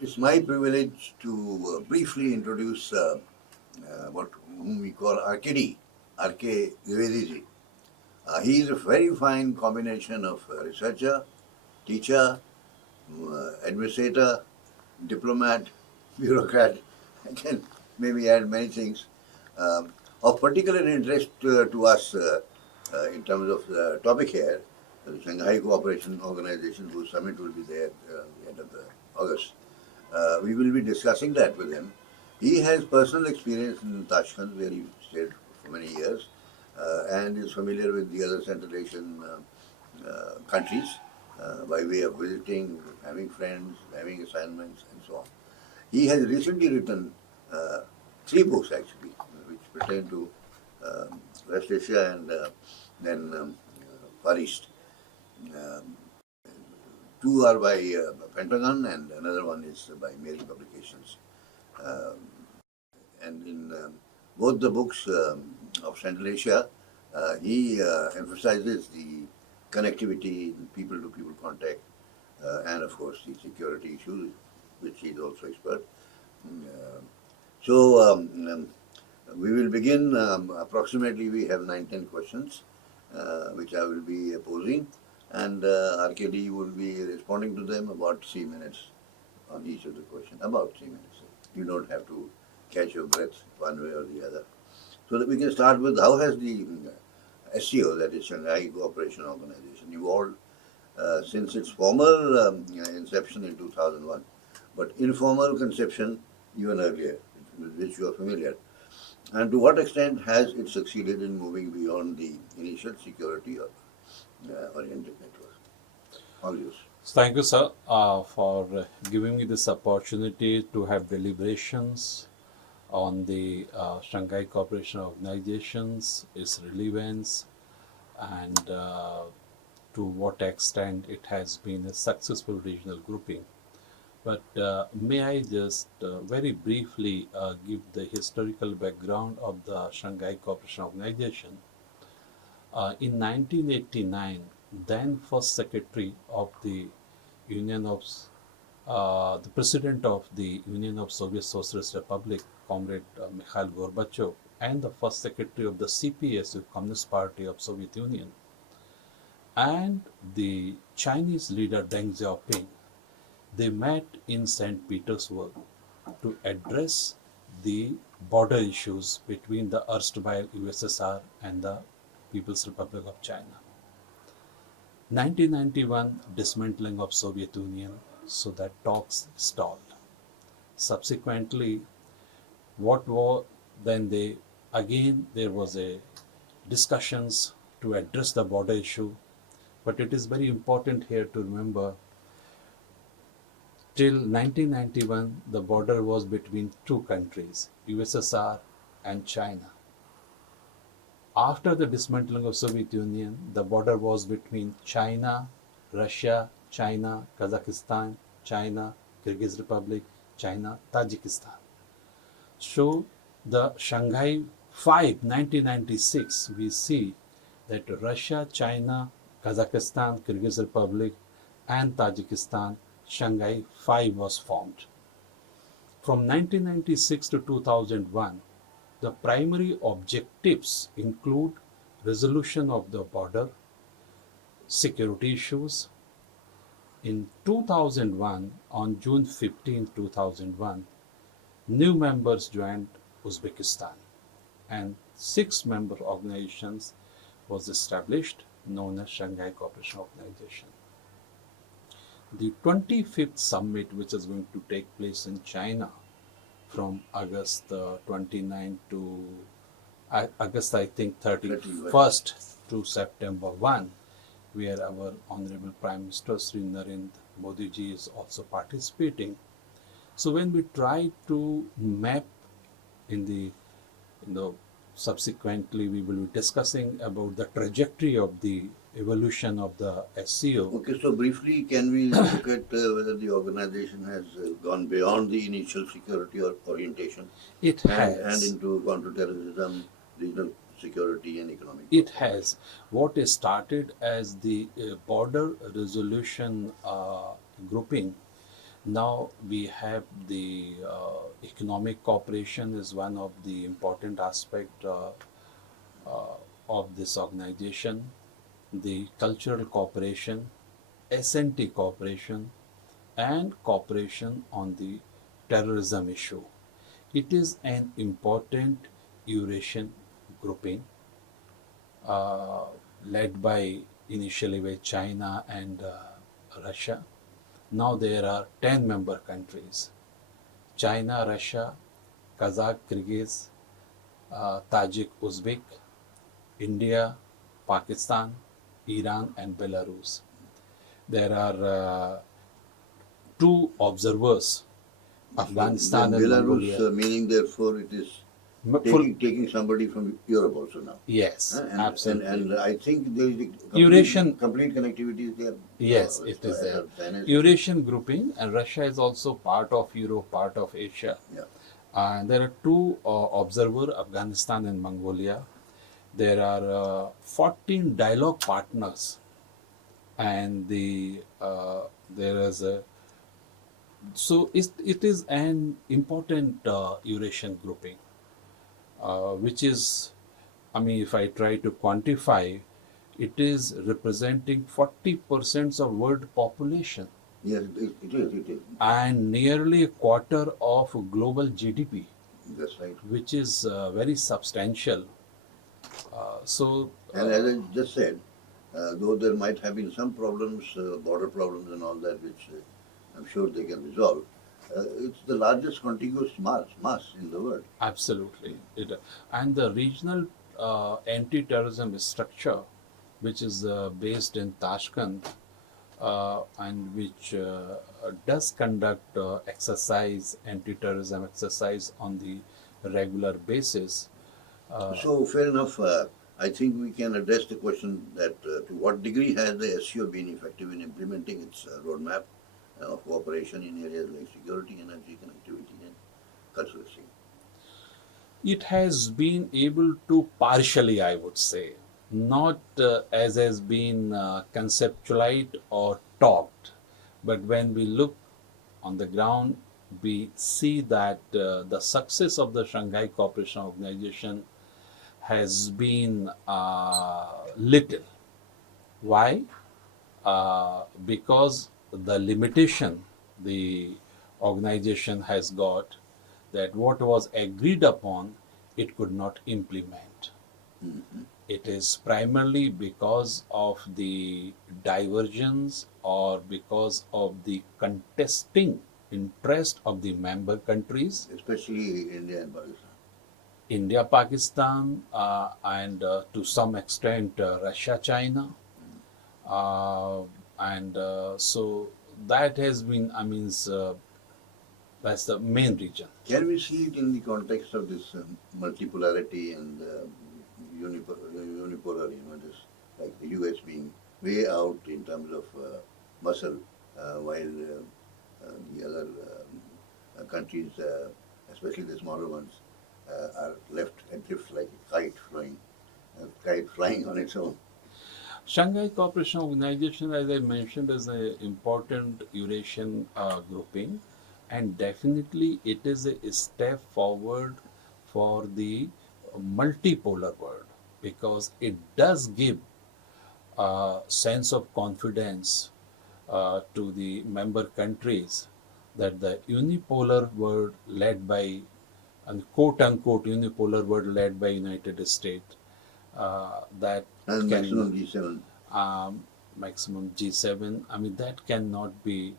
It's my privilege to briefly introduce whom we call RKD, RK Dwivedi. He is a very fine combination of researcher, teacher, administrator, diplomat, bureaucrat. I can maybe add many things. Of particular interest to us in terms of the topic here, the Shanghai Cooperation Organization, whose summit will be there at the end of August. We will be discussing that with him. He has personal experience in Tashkent, where he stayed for many years, and is familiar with the other Central Asian countries by way of visiting, having friends, having assignments, and so on. He has recently written three books, actually, which pertain to West Asia and then Far East. Um, Two are by Pentagon, and another one is by MERI Publications. Um, and in both the books of Central Asia, he emphasizes the connectivity, people-to-people contact, and of course the security issues, which he is also expert. Uh, so we will begin. Approximately, we have 9-10 questions, which I will be posing, and RKD will be responding to them about 3 minutes on each of the questions. About 3 minutes. You don't have to catch your breath one way or the other. So that we can start with how has the SCO, that is Shanghai Cooperation Organization, evolved since its formal inception in 2001, but informal conception even earlier, with which you are familiar. And to what extent has it succeeded in moving beyond the initial security or oriented network? All yours. Thank you, sir, for giving me this opportunity to have deliberations on the Shanghai Cooperation Organizations, its relevance, and to what extent it has been a successful regional grouping. But may I just very briefly give the historical background of the Shanghai Cooperation Organization? In 1989, then first secretary of the Union of the president of the Union of Soviet Socialist Republic, Comrade Mikhail Gorbachev, and the first secretary of the CPSU, Communist Party of Soviet Union, and the Chinese leader Deng Xiaoping, they met in St. Petersburg to address the border issues between the erstwhile USSR and the People's Republic of China. 1991 dismantling of Soviet Union, so that talks stalled. Subsequently, what were then they again there was a discussions to address the border issue, but it is very important here to remember till 1991 the border was between two countries, USSR and China. After the dismantling of Soviet Union, the border was between China, Russia, China, Kazakhstan, China, Kyrgyz Republic, China, Tajikistan. So the Shanghai 5, 1996, we see that Russia, China, Kazakhstan, Kyrgyz Republic, and Tajikistan, Shanghai 5 was formed. From 1996 to 2001, the primary objectives include resolution of the border, security issues. In 2001, on June 15, 2001, new members joined Uzbekistan, and 6-member organizations was established known as Shanghai Cooperation Organization. The 25th Summit, which is going to take place in China from August 29 to August, I think, 31st to September 1, where our Honorable Prime Minister Sri Narendra Modi ji is also participating. So when we try to map in the subsequently we will be discussing about the trajectory of the evolution of the SCO. Okay, so briefly, can we look at whether the organization has gone beyond the initial security or orientation? It has. And into counterterrorism, regional security, and economic. It has. What is started as the border resolution grouping, Now we have the economic cooperation is one of the important aspect uh, of this organization. The cultural cooperation, S&T cooperation, and cooperation on the terrorism issue. It is an important Eurasian grouping uh, led by initially by China and Russia. Now there are 10 member countries: China, Russia, Kazakh, Kyrgyz, Tajik, Uzbek, India, Pakistan, Iran, and Belarus. There are two observers, Afghanistan Then and Belarus, Mongolia. meaning therefore it is Full, taking somebody from Europe also now. yes, absolutely. And I think there is a Eurasian, complete connectivity is there. yes, it is there. Eurasian grouping, and Russia is also part of Europe, part of Asia. Yeah. And there are two observer, Afghanistan and Mongolia. There are 14 dialogue partners, and there is a so it is an important Eurasian grouping, which is, I mean, if I try to quantify, it is representing 40% of world population Yes, it is. It is. and nearly a quarter of global GDP, That's right. which is very substantial. So, And as I just said, though there might have been some problems, border problems and all that, which I'm sure they can resolve, it's the largest contiguous mass in the world. absolutely. And the regional anti-terrorism structure, which is based in Tashkent, and which does conduct anti-terrorism exercise on the regular basis. So fair enough. I think we can address the question that to what degree has the SCO been effective in implementing its roadmap of cooperation in areas like security, energy, connectivity, and cultural exchange. It has been able to partially, I would say, not as has been conceptualized or talked, but when we look on the ground, we see that the success of the Shanghai Cooperation Organization has been little. Why? Because the limitation the organization has got, that what was agreed upon it could not implement. It is primarily because of the divergence or because of the contesting interest of the member countries, Especially India and Pakistan. India, Pakistan, and to some extent Russia, China. And so that has been, I mean, that's the main region. Can we see it in the context of this multipolarity and unipolar, this, like the US being way out in terms of muscle, while the other countries, especially the smaller ones, are left adrift like a kite flying on its own. Shanghai Cooperation Organization, as I mentioned, is an important Eurasian grouping, and definitely it is a step forward for the multipolar world, because it does give a sense of confidence to the member countries that the unipolar world led by, and quote unquote unipolar world led by United States, that And can maximum G7. maximum G7. I mean, that cannot be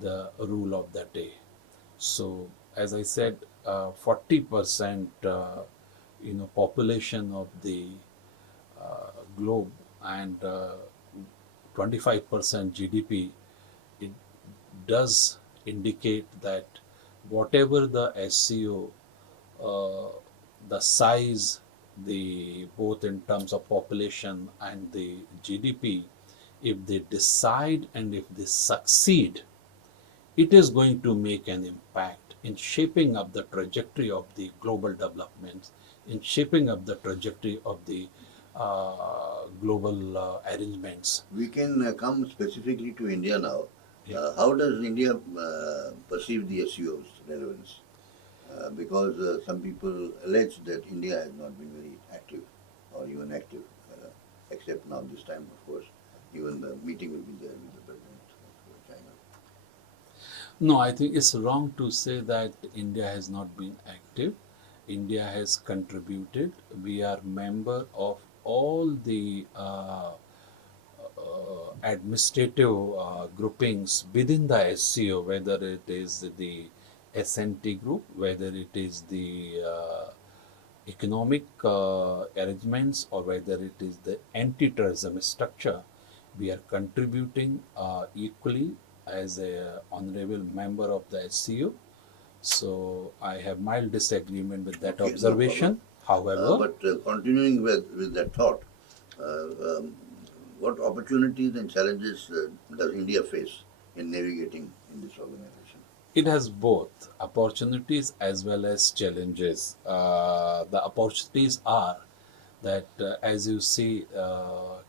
the rule of the day. So, as I said, 40% population of the globe and 25% GDP, it does indicate that whatever the SCO, the size, the both in terms of population and the GDP, if they decide and if they succeed, it is going to make an impact in shaping up the trajectory of the global developments, in shaping up the trajectory of the global arrangements. We can come specifically to India now. How does India perceive the SCO's relevance? Because some people allege that India has not been very active or even active, except now this time, of course. Even the meeting will be there with the president of China. No, I think it's wrong to say that India has not been active. India has contributed. We are member of all the administrative groupings within the SCO, whether it is the SNT group, whether it is the economic arrangements, or whether it is the anti-terrorism structure. We are contributing equally as a honorable member of the SCO. So I have mild disagreement with that Okay, no observation. However, But continuing with that thought, uh, um, what opportunities and challenges does India face in navigating in this organization? it has both opportunities as well as challenges. The opportunities are that, as you see,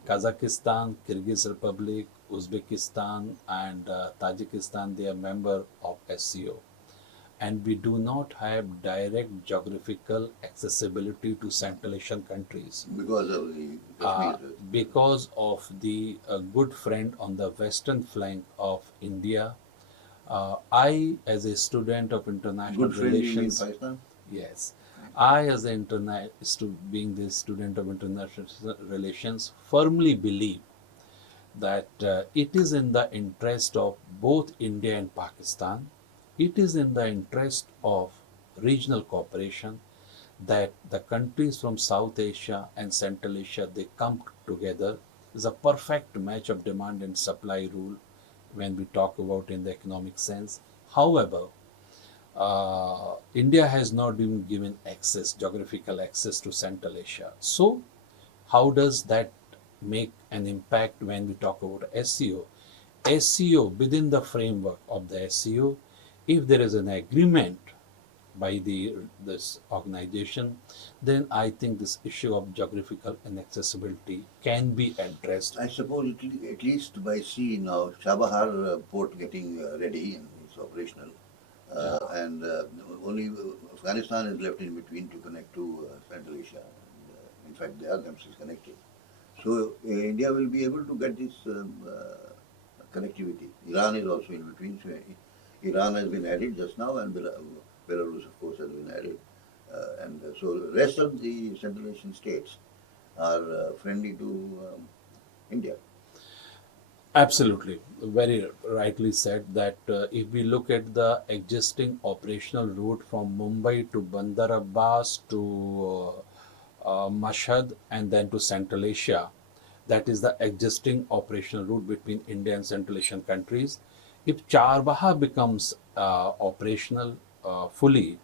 Kazakhstan, Kyrgyz Republic, Uzbekistan, and Tajikistan, they are member of SCO. And we do not have direct geographical accessibility to Central Asian countries Because of the uh, Kashmir. because of the good friend on the western flank of India. I, as a student of international Good friend, you mean relations, Pakistan? yes, I, as an being the student of international relations, firmly believe that it is in the interest of both India and Pakistan, it is in the interest of regional cooperation that the countries from South Asia and Central Asia, they come together. Is a perfect match of demand and supply rule when we talk about in the economic sense. However, India has not been given access, geographical access to Central Asia. So, how does that make an impact when we talk about SCO? SCO, within the framework of the SCO, if there is an agreement by this organization, then I think this issue of geographical inaccessibility can be addressed. I suppose at least by sea now, Chabahar port getting ready and it's operational. And only Afghanistan is left in between to connect to Central Asia. And, in fact, they are themselves connected. So India will be able to get this connectivity. Iran is also in between. So Iran has been added just now, and Belarus, of course, has been added. So the rest of the Central Asian states are friendly to India. Absolutely, very rightly said that if we look at the existing operational route from Mumbai to Bandar Abbas to Mashhad and then to Central Asia, that is the existing operational route between India and Central Asian countries. If Charbaha becomes operational fully,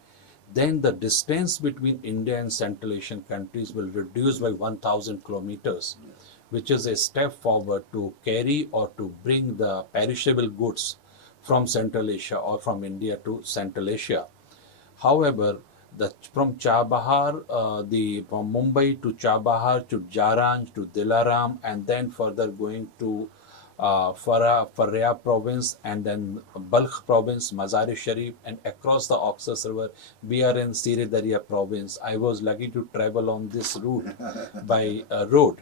then the distance between India and Central Asian countries will reduce by 1,000 kilometers, which is a step forward to carry or to bring the perishable goods from Central Asia or from India to Central Asia. However, from Chabahar, from Mumbai to Chabahar to Jaranj to Dilaram, and then further going to Faria province and then Balkh province, Mazar-e Sharif, and across the Oxus River, we are in Siri Darya province. I was lucky to travel on this route by road.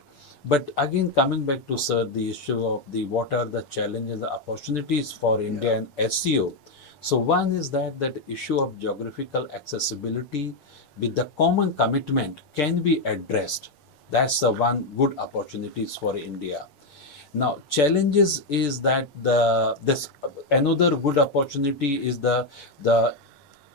But again, coming back to sir, the issue of the what are the challenges, the opportunities for India and SCO. So one is that issue of geographical accessibility with the common commitment can be addressed. That's the one good opportunities for India. Now, challenges is that this another good opportunity is the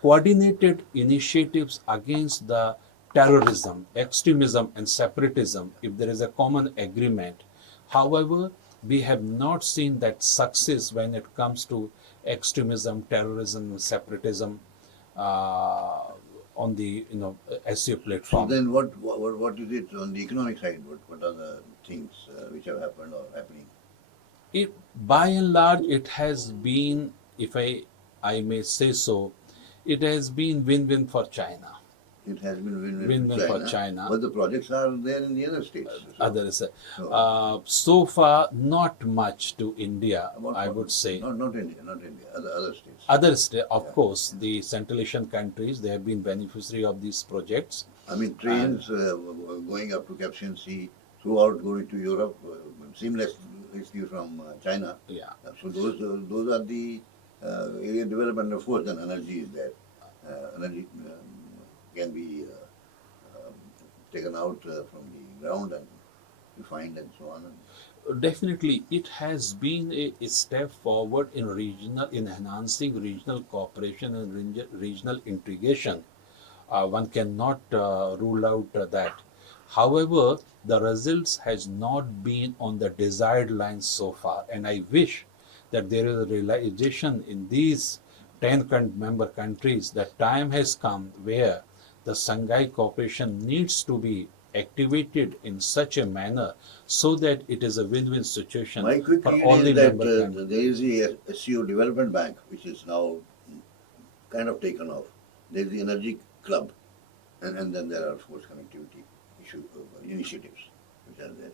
coordinated initiatives against the terrorism, extremism, and separatism. If there is a common agreement, however, we have not seen that success when it comes to extremism, terrorism, and separatism on the SCO So platform. then what is it on the economic side? What are the things which have happened or happening? By and large, it has been, if I may say so, it has been win-win for China. It has been win-win Win-win for for China, China. but the projects are there in the other states. Others. So- So far, not much to India, About I what- would say. Not India, other states. Other states, of Yeah. course, the Central Asian countries, they have been beneficiary of these projects. I mean, trains going up to Caspian Sea, throughout going to Europe, seamlessly from China. Yeah. So those are the area development. Of course, then energy is there. Energy can be taken out from the ground and refined and so on. Definitely, it has been a step forward in enhancing regional cooperation and regional integration. One cannot rule out that. However, the results has not been on the desired lines so far, and I wish that there is a realization in these 10 member countries that time has come where the Shanghai Cooperation needs to be activated in such a manner so that it is a win-win situation My quick for read all the is that member countries. there is the SCO Development Bank, which is now kind of taken off. There is the Energy Club, and then there are, of course, connectivity initiatives which are there.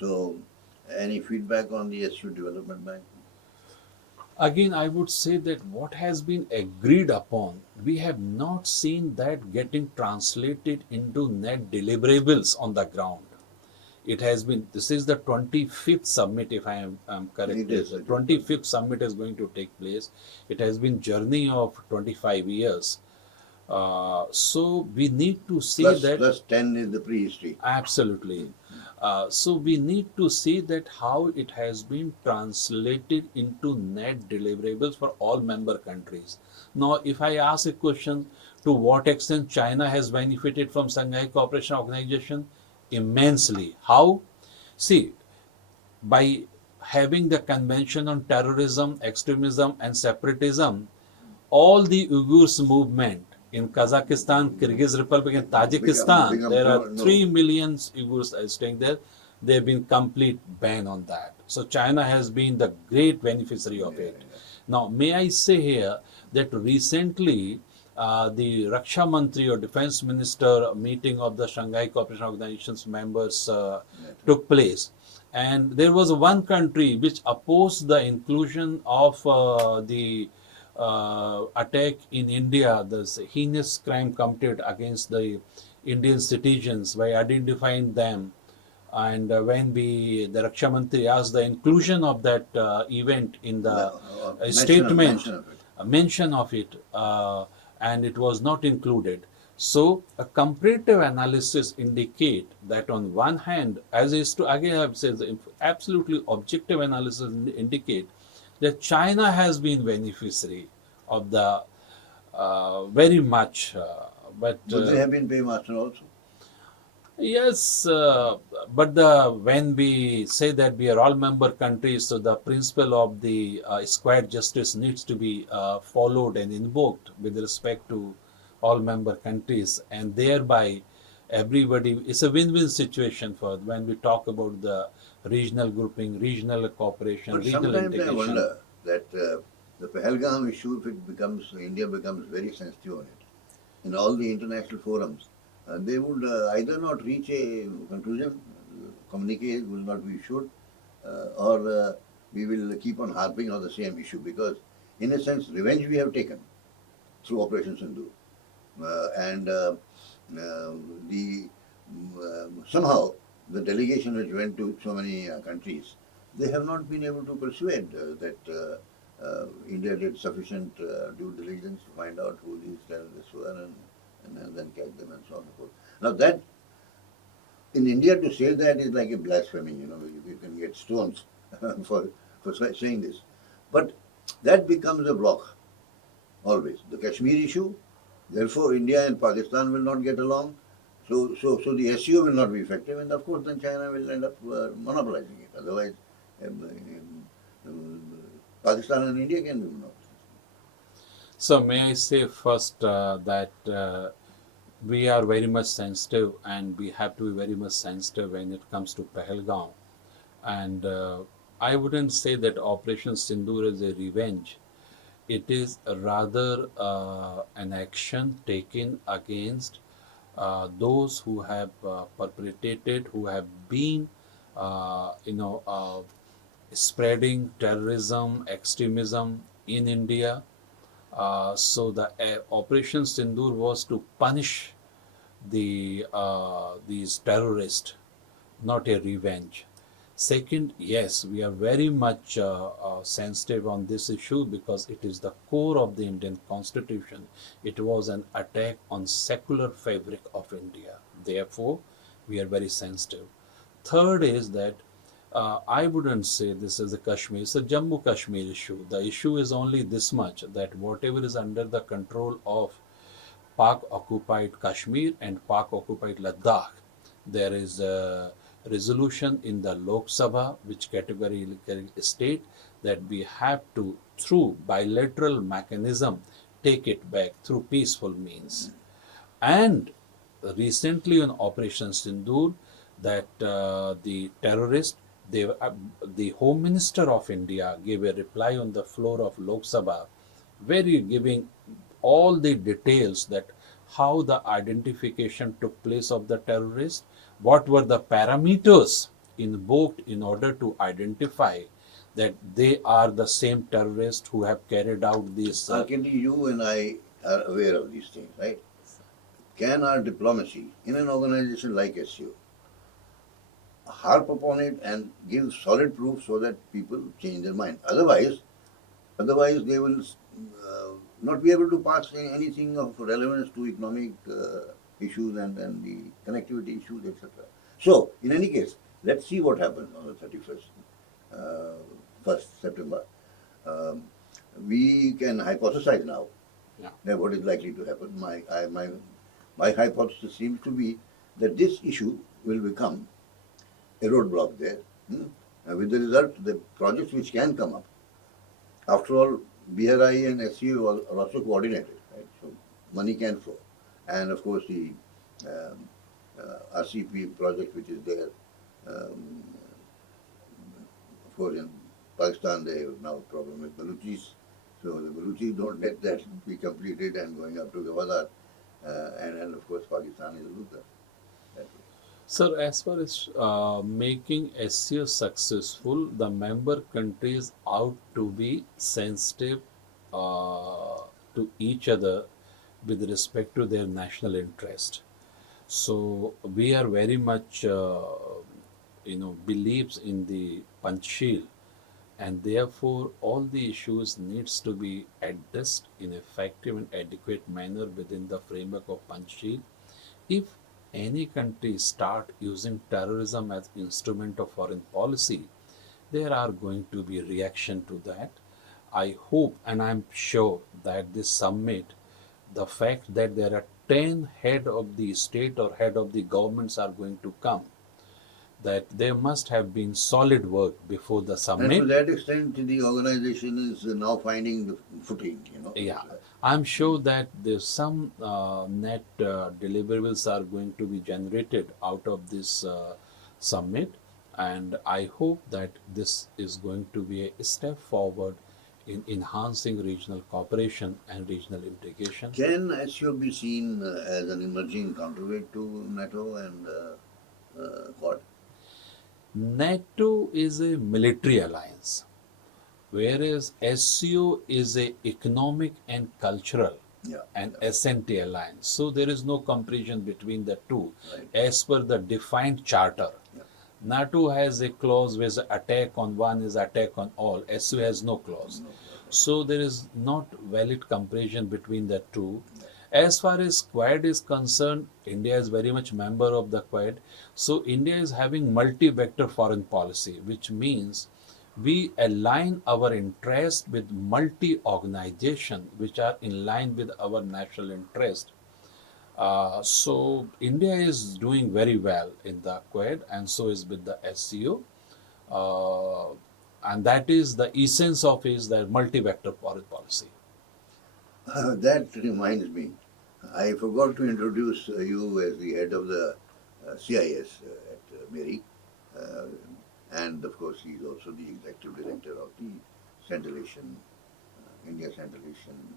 So, any feedback on the SCO Development Bank? Again, I would say that what has been agreed upon, we have not seen that getting translated into net deliverables on the ground. It has been, this is the 25th summit, if I am correct. It is. The 25th summit is going to take place. It has been journey of 25 years. So we need to see that. Plus 10 is the prehistory. Absolutely. So we need to see that how it has been translated into net deliverables for all member countries. Now, if I ask a question, to what extent China has benefited from Shanghai Cooperation Organization? Immensely. How? See, by having the Convention on Terrorism, Extremism and Separatism, all the Uyghurs movement in Kazakhstan, Kyrgyz Republic and Tajikistan, there are 3 million Uyghurs staying there. There have been complete ban on that. So China has been the great beneficiary of it. Now, may I say here that recently the Raksha Mantri or Defense Minister meeting of the Shanghai Cooperation Organization's members took place. And there was one country which opposed the inclusion of the attack in India, this heinous crime committed against the Indian citizens by identifying them. And when the Raksha Mantri asked the inclusion of that event in the statement, mention of it, and it was not included. So a comparative analysis indicate that on one hand, as is to again I have said, absolutely objective analysis indicate that China has been beneficiary of the very much, but they have been paymaster also. Yes, but when we say that we are all member countries, so the principle of the squared justice needs to be followed and invoked with respect to all member countries, and thereby everybody, it's a win-win situation for when we talk about the regional grouping, regional cooperation, But regional sometimes integration. I wonder that the Pahalgam issue, if it becomes, India becomes very sensitive on it, in all the international forums, they would either not reach a conclusion, communique will not be issued, or we will keep on harping on the same issue because, in a sense, revenge we have taken through Operation Sindhu. And somehow the delegation which went to so many countries, they have not been able to persuade that India did sufficient due diligence to find out who these terrorists were and then catch them and so on and so forth. Now that, in India to say that is like a blasphemy, you can get stones for saying this. But that becomes a block, always. The Kashmir issue, therefore India and Pakistan will not get along, so the SCO will not be effective, and of course then China will end up monopolizing it. Otherwise, Pakistan and India can be monopolized. So may I say first that we are very much sensitive and we have to be very much sensitive when it comes to Pahalgam. And I wouldn't say that Operation Sindoor is a revenge. It is rather an action taken against those who have perpetrated, who have been, spreading terrorism, extremism in India. So the Operation Sindoor was to punish these terrorists, not a revenge. Second, yes, we are very much sensitive on this issue because it is the core of the Indian Constitution. It was an attack on secular fabric of India. Therefore, we are very sensitive. Third is that I wouldn't say this is a Kashmir, it's a Jammu Kashmir issue. The issue is only this much that whatever is under the control of Pak occupied Kashmir and Pak occupied Ladakh, there is a resolution in the Lok Sabha which categorically state that we have to, through bilateral mechanism, take it back through peaceful means. And recently on Operation Sindoor, that the terrorist, the Home Minister of India gave a reply on the floor of Lok Sabha, very giving all the details that how the identification took place of the terrorist, what were the parameters invoked in order to identify that they are the same terrorists who have carried out these. Arkady, you and I are aware of these things, right? Can our diplomacy in an organization like SCO harp upon it and give solid proof so that people change their mind? Otherwise they will not be able to pass anything of relevance to economic issues and the connectivity issues, etc. So, in any case, let's see what happens on the 1st September. We can hypothesize now what is likely to happen. My hypothesis seems to be that this issue will become a roadblock there. With the result, the projects which can come up, after all, BRI and SCO are also coordinated, right? So money can flow. And of course, the RCP project which is there, of course, in Pakistan they have now a problem with Baluchis. So the Baluchis don't let that be completed and going up to Gwadar. And of course, Pakistan is a loser. Sir, as far as making SCO successful, the member countries ought to be sensitive to each other with respect to their national interest. So we are very much, believes in the Panchsheel, and therefore all the issues needs to be addressed in effective and adequate manner within the framework of Panchsheel. If any country start using terrorism as instrument of foreign policy, there are going to be reaction to that. I hope and I'm sure that this summit, the fact that there are 10 head of the state or head of the governments are going to come, that there must have been solid work before the summit. And to that extent, the organization is now finding the footing, Yeah, I'm sure that there's some net deliverables are going to be generated out of this summit, and I hope that this is going to be a step forward in enhancing regional cooperation and regional integration. Can SCO be seen as an emerging counterweight to NATO and Quad? NATO is a military alliance, whereas SCO is a economic and cultural and S&T alliance. So there is no comparison between the two as per the defined charter. NATO has a clause where attack on one is attack on all. SCO has no clause. So there is not valid comparison between the two. As far as Quad is concerned, India is very much member of the Quad. So India is having multi-vector foreign policy, which means we align our interest with multi-organization which are in line with our national interest. So India is doing very well in the Quad, and so is with the SCO. And that is the essence of is the multi-vector foreign policy. That reminds me, I forgot to introduce you as the head of the CIS at MERI. And of course, he is also the executive director of the Central Asian, India Central Asian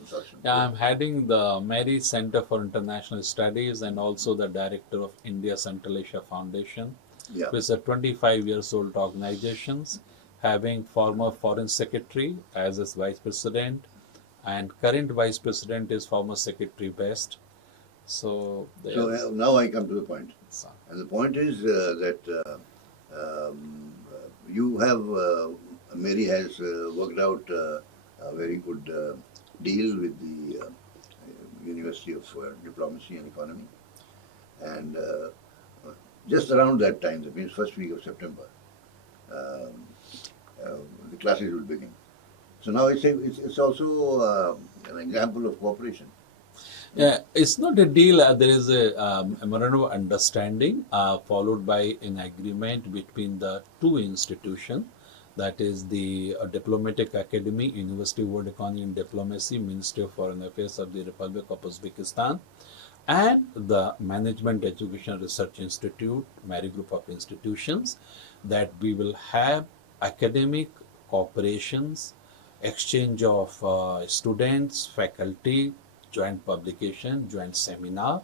unfortunately. Yeah, I'm heading the MERI Center for International Studies and also the director of India Central Asia Foundation, Yeah. which is a 25 years old organizations having former foreign secretary as its vice president and current vice president is former secretary Best. So So there's now I come to the point. some. And the point is that you have, Mary has worked out a very good deal with the University of Diplomacy and Economy. And just around that time, that means first week of September, um, the classes will begin. So now it's also an example of cooperation. Yeah, it's not a deal. There is a memorandum of understanding followed by an agreement between the two institutions. That is the Diplomatic Academy, University of World Economy and Diplomacy, Ministry of Foreign Affairs of the Republic of Uzbekistan, and the Management Education Research Institute, MERI group of institutions, that we will have academic cooperations, exchange of students, faculty, joint publication, joint seminar.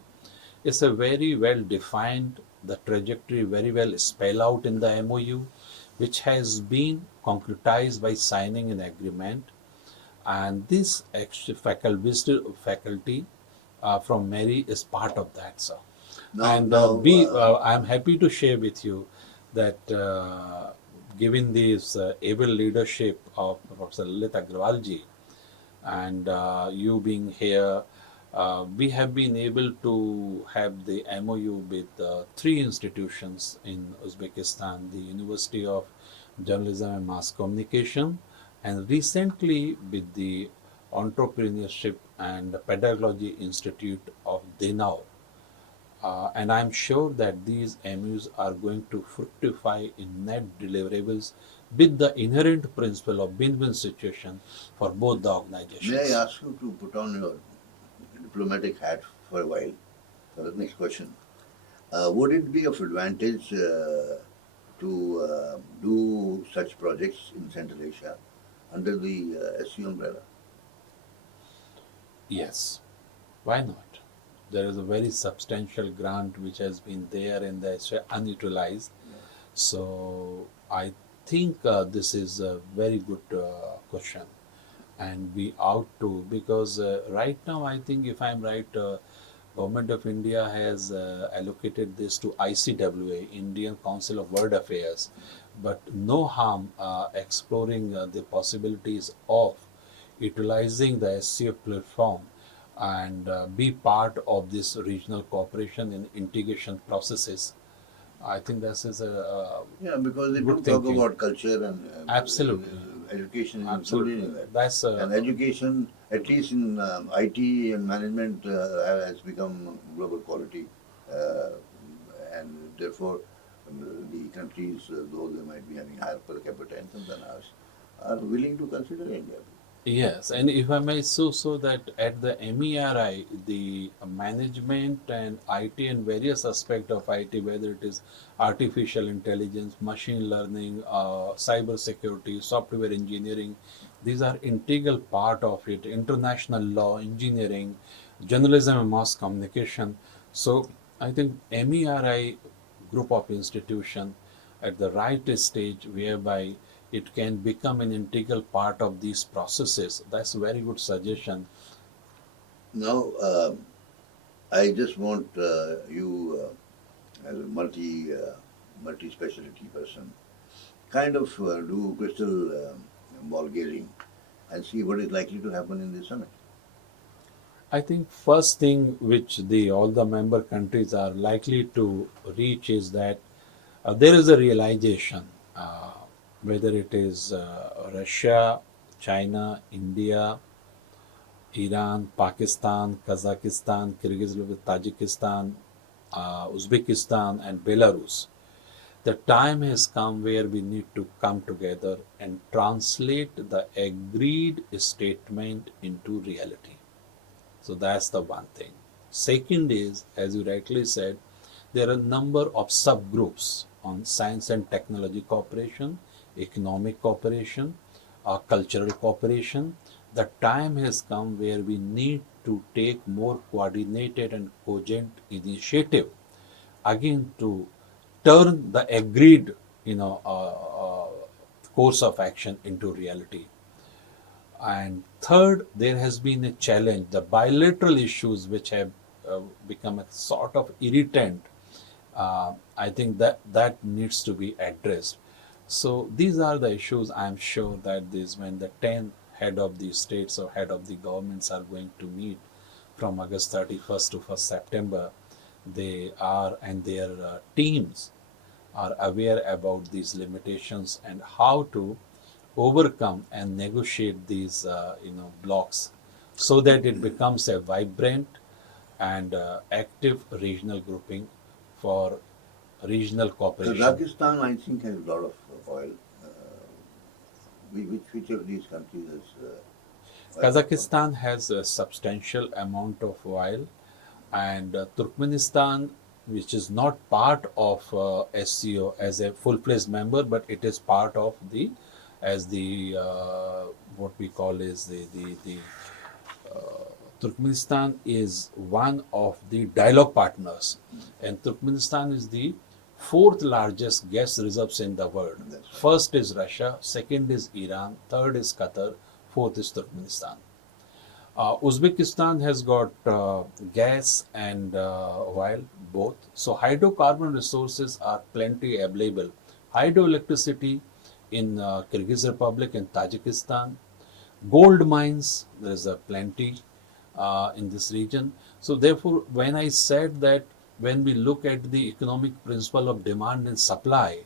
It's a very well defined, the trajectory very well spelled out in the MOU, which has been concretized by signing an agreement. And this faculty from MERI is part of that, sir. Now, And now, I'm happy to share with you that given this able leadership of Professor Lalit Agrawalji and you being here, we have been able to have the MOU with three institutions in Uzbekistan, the University of Journalism and Mass Communication, and recently with the Entrepreneurship and Pedagogy Institute of Denau. And I'm sure that these MUs are going to fructify in net deliverables with the inherent principle of win-win situation for both the may I organizations. ask you to put on your diplomatic hat for a while for the next question? Would it be of advantage to do such projects in Central Asia under the SCO umbrella? Yes, why not? There is a very substantial grant which has been there and that's unutilized. So I think this is a very good question, and we ought to because right now I think if I'm right, Government of India has allocated this to ICWA, Indian Council of World Affairs, but no harm exploring the possibilities of utilizing the SCF platform and be part of this regional cooperation and integration processes. I think this is a Yeah, because they do good talk thinking. about culture and Absolutely. education is Absolutely. included in that. That's And education, at least in IT and management, has become global quality, uh, and therefore the countries, though they might be having higher per capita income than us, are willing to consider India. yes, and if I may so that at the MERI, the management and IT and various aspects of IT, whether it is artificial intelligence, machine learning, cyber security, software engineering, these are integral part of it. International law, engineering, journalism and mass communication. So I think MERI group of institution at the right stage whereby it can become an integral part of these processes. That's a very good suggestion. Now, I just want you, as a multi specialty person, kind of do crystal ball gazing and see what is likely to happen in this summit. I think first thing which the all the member countries are likely to reach is that there is a realization, whether it is Russia, China, India, Iran, Pakistan, Kazakhstan, Kyrgyzstan, Tajikistan, Uzbekistan, and Belarus. The time has come where we need to come together and translate the agreed statement into reality. So that's the one thing. Second is, as you rightly said, there are a number of subgroups on science and technology cooperation, economic cooperation, cultural cooperation, the time has come where we need to take more coordinated and cogent initiative again to turn the agreed course of action into reality. And third, there has been a challenge, the bilateral issues which have become a sort of irritant. I think that needs to be addressed. So these are the issues. I'm sure that this, when the 10 head of the states or head of the governments are going to meet from August 31st to 1st September, they are, and their teams are aware about these limitations and how to overcome and negotiate these blocks so that it becomes a vibrant and active regional grouping for regional cooperation. Kazakhstan, I think, has a lot of oil. Which of these countries has oil? Kazakhstan has a substantial amount of oil, and Turkmenistan, which is not part of SCO as a full-fledged member, but it is part of the, as the what we call is the Turkmenistan is one of the dialogue partners, and Turkmenistan is the fourth largest gas reserves in the world. That's right. First is Russia, second is Iran, third is Qatar, fourth is Turkmenistan. Uzbekistan has got gas and oil both. So hydrocarbon resources are plenty available. Hydroelectricity in Kyrgyz Republic and Tajikistan. Gold mines, there is a plenty in this region. So therefore, when I said that when we look at the economic principle of demand and supply,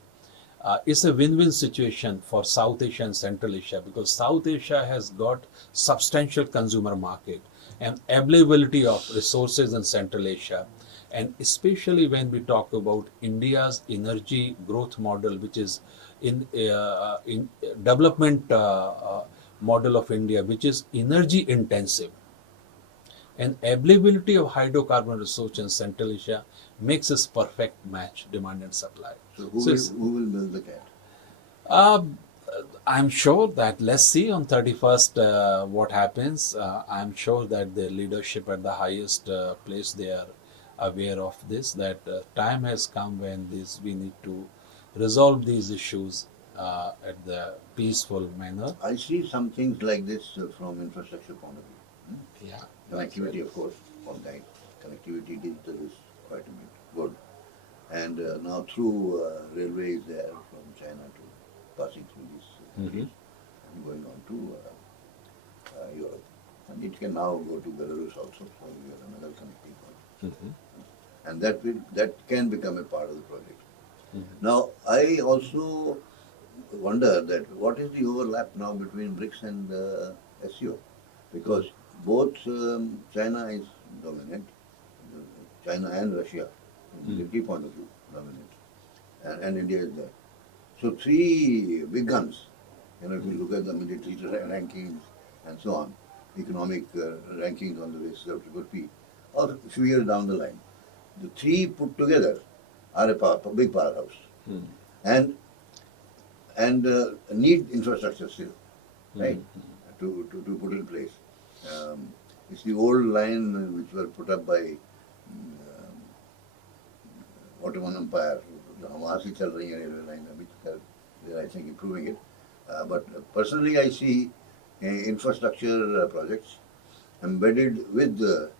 it's a win-win situation for South Asia and Central Asia, because South Asia has got substantial consumer market and availability of resources in Central Asia. And especially when we talk about India's energy growth model, which is in development model of India, which is energy intensive, and availability of hydrocarbon resource in Central Asia makes this perfect match, demand and supply. So So who will build the cat? I'm sure that, let's see on 31st what happens. I'm sure that the leadership at the highest place, they are aware of this, that time has come when we need to resolve these issues at the peaceful manner. I see some things like this from infrastructure point of view. Yeah. Connectivity, of course, one kind. Connectivity digital is quite a bit good. And now through railways there from China to passing through these cities and going on to Europe. And it can now go to Belarus also, so we have another connecting point. And that can become a part of the project. Now, I also wonder that what is the overlap now between BRICS and SCO? Because both China is dominant, China and Russia, from the key point of view, dominant, and India is there. So three big guns, if you look at the military rankings and so on, economic rankings on the basis of P, or a few years down the line, the three put together are a big powerhouse, and need infrastructure still, right, to put in place. It's the old line which were put up by Ottoman Empire, वहाँ से चल रही है railway line अभी तक, they're I think improving it. But personally I see infrastructure projects embedded with the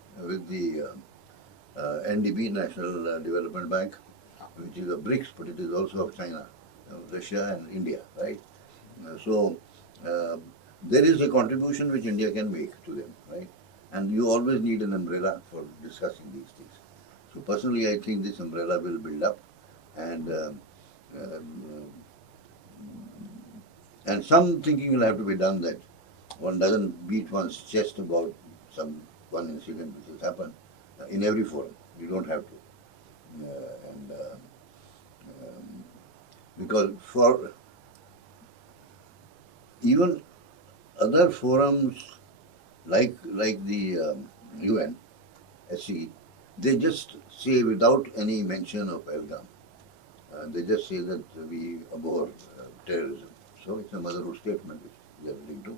NDB, National Development Bank, which is a BRICS, but it is also of China, Russia and India, right? So there is a contribution which India can make to them, right? And you always need an umbrella for discussing these things. So personally, I think this umbrella will build up, and some thinking will have to be done that one doesn't beat one's chest about one incident which has happened in every forum. You don't have to, because for even other forums like the UN, SCE, they just say without any mention of Elgam, they just say that we abhor terrorism. So it's a motherhood statement which they are willing to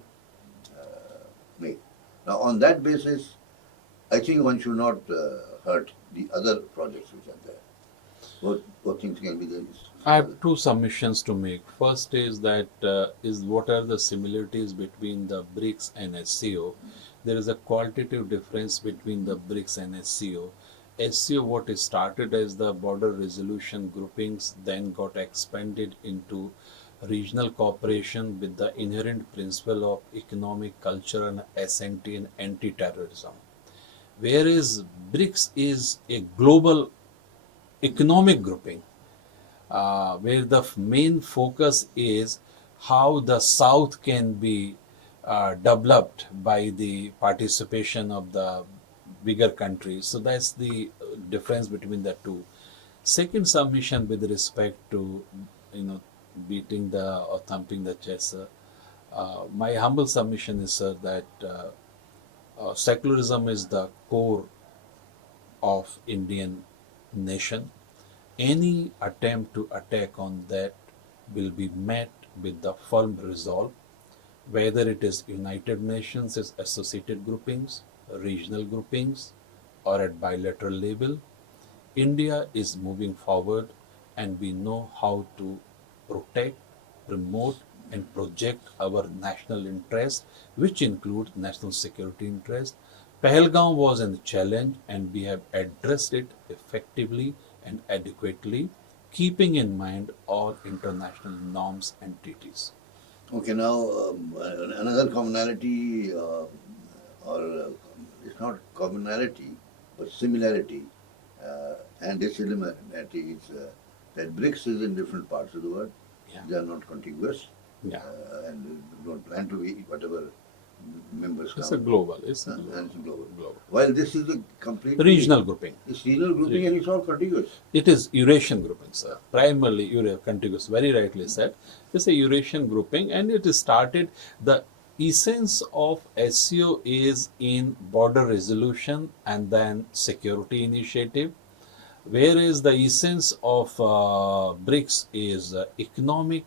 make. Now, on that basis, I think one should not hurt the other projects which are there. Both things can be there. I have two submissions to make. First is that is what are the similarities between the BRICS and SCO? There is a qualitative difference between the BRICS and SCO. SCO, what is started as the border resolution groupings, then got expanded into regional cooperation with the inherent principle of economic, cultural, and SNT and anti-terrorism. Whereas BRICS is a global economic grouping where the main focus is how the South can be developed by the participation of the bigger countries. So that's the difference between the two. Second submission with respect to beating the or thumping the chest. My humble submission is, sir, that secularism is the core of Indian nation. Any attempt to attack on that will be met with the firm resolve, whether it is United Nations as associated groupings, regional groupings, or at bilateral level. India is moving forward and we know how to protect, promote, and project our national interest, which includes national security interest. Pahalgam was a challenge and we have addressed it effectively and adequately, keeping in mind all international norms and treaties. Okay, now another commonality, it's not commonality, but similarity and dissimilarity is that BRICS is in different parts of the world. Yeah. They are not contiguous. Yeah. And don't plan to be whatever members It's come. a global. And it's global. Global. While this is a complete Regional grouping. It's regional grouping and it's all contiguous. It is Eurasian grouping, sir. Primarily contiguous, very rightly said. It's a Eurasian grouping and it is started, the essence of SCO is in border resolution and then security initiative, whereas the essence of BRICS is economic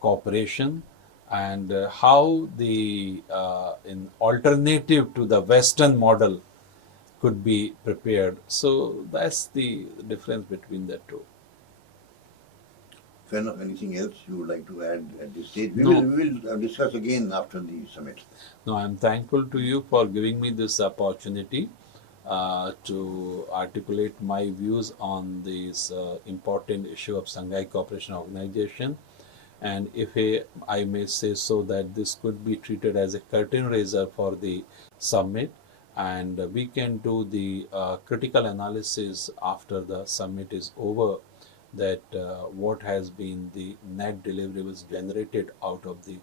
cooperation and how the in alternative to the Western model could be prepared. So that's the difference between the two. Fair enough. Anything else you would like to add at this stage? No. We will discuss again after the summit. No, I'm thankful to you for giving me this opportunity to articulate my views on this important issue of Shanghai Cooperation Organization. And if I may say so, that this could be treated as a curtain raiser for the summit, and we can do the critical analysis after the summit is over, that what has been the net deliverables generated out of the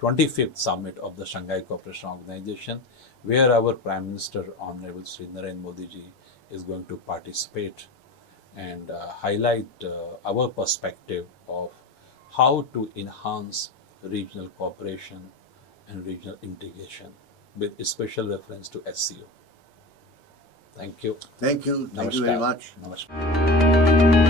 25th Summit of the Shanghai Cooperation Organization, where our Prime Minister, Honorable Sri Narendra Modi ji, is going to participate and highlight our perspective of how to enhance regional cooperation and regional integration with special reference to SCO. Thank you. Thank you. Thank you very Namaskar. much. Namaskar.